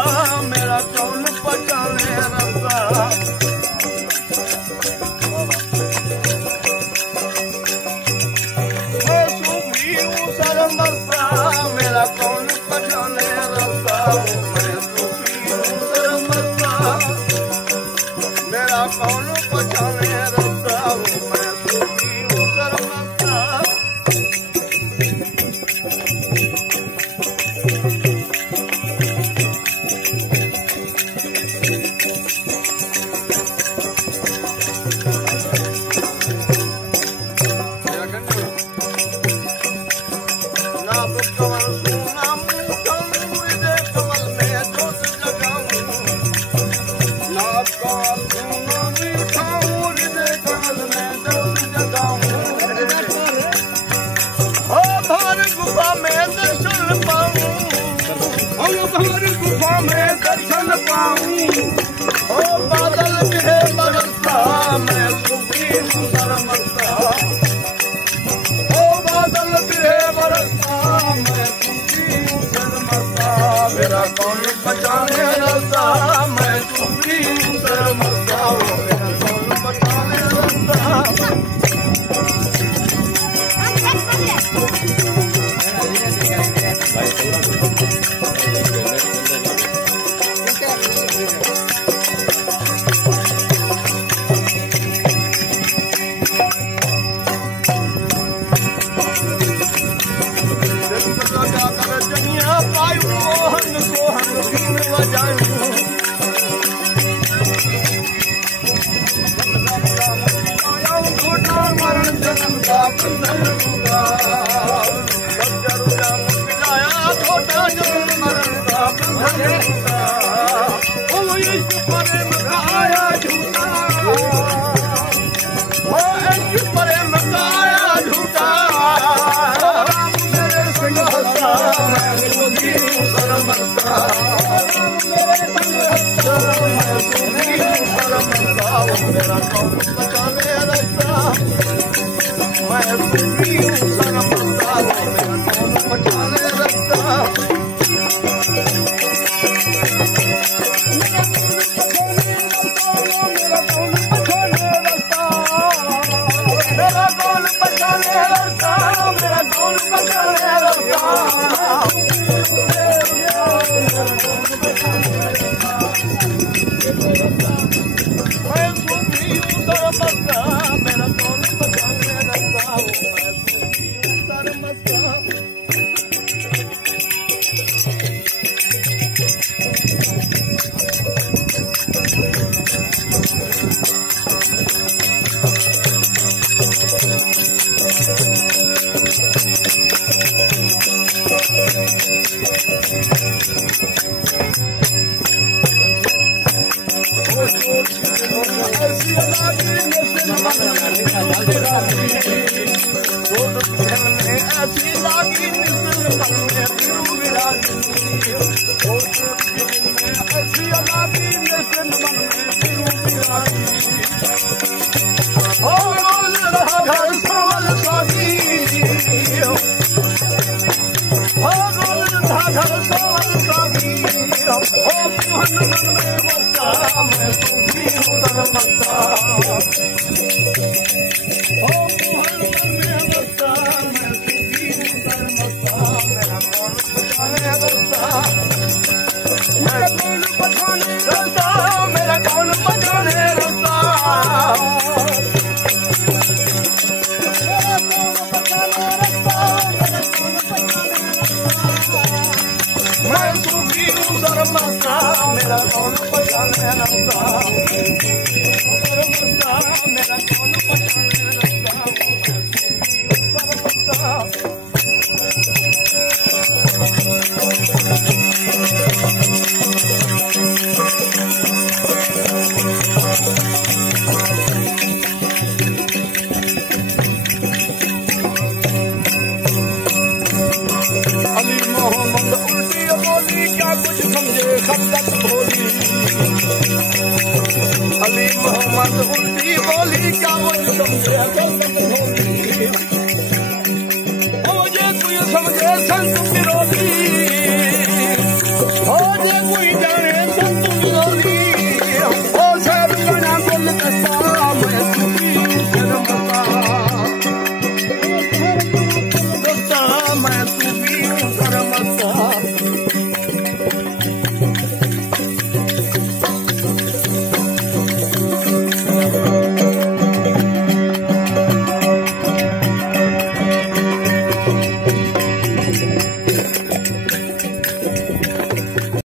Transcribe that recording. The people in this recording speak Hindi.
मेरा कौन पहचाने रास्ता। मैं सूफी हूँ सरमस्ता, मेरा कौन पहचाने रास्ता। मैं सूफी हूँ सरमस्ता, मेरा कौन पहचाने रास्ता। मैं सूफी हूँ सरमस्ता। बादल गिरे बरसता, मैं सूफी हूँ सरमस्ता। ओ बादल गिरे बरसता, मैं सूफी हूँ सरमस्ता। मेरा कौन पहचाने रास्ता, मैं सूफी हूँ सरमस्ता। मेरा कौन पहचाने रास्ता। मेरा कौन पहचाने रास्ता, मैं सूफी हूँ सरमस्ता। मेरा कौन पहचाने रास्ता। मेरा कौन पहचाने रास्ता, मेरा कौन पहचाने रास्ता। मेरा कौन पहचाने रास्ता। मेरा कौन पहचाने रास्ता। मैं सूफी हूँ सरमस्ता। मेरा कौन पहचाने रास्ता। मेरा कौन पहचाने रास्ता। अली मोहम्मद उल्टी बोली, क्या कुछ समझे कब तक बोली। अली मोहम्मद उल्टी बोली, क्या कुछ समझे कब तक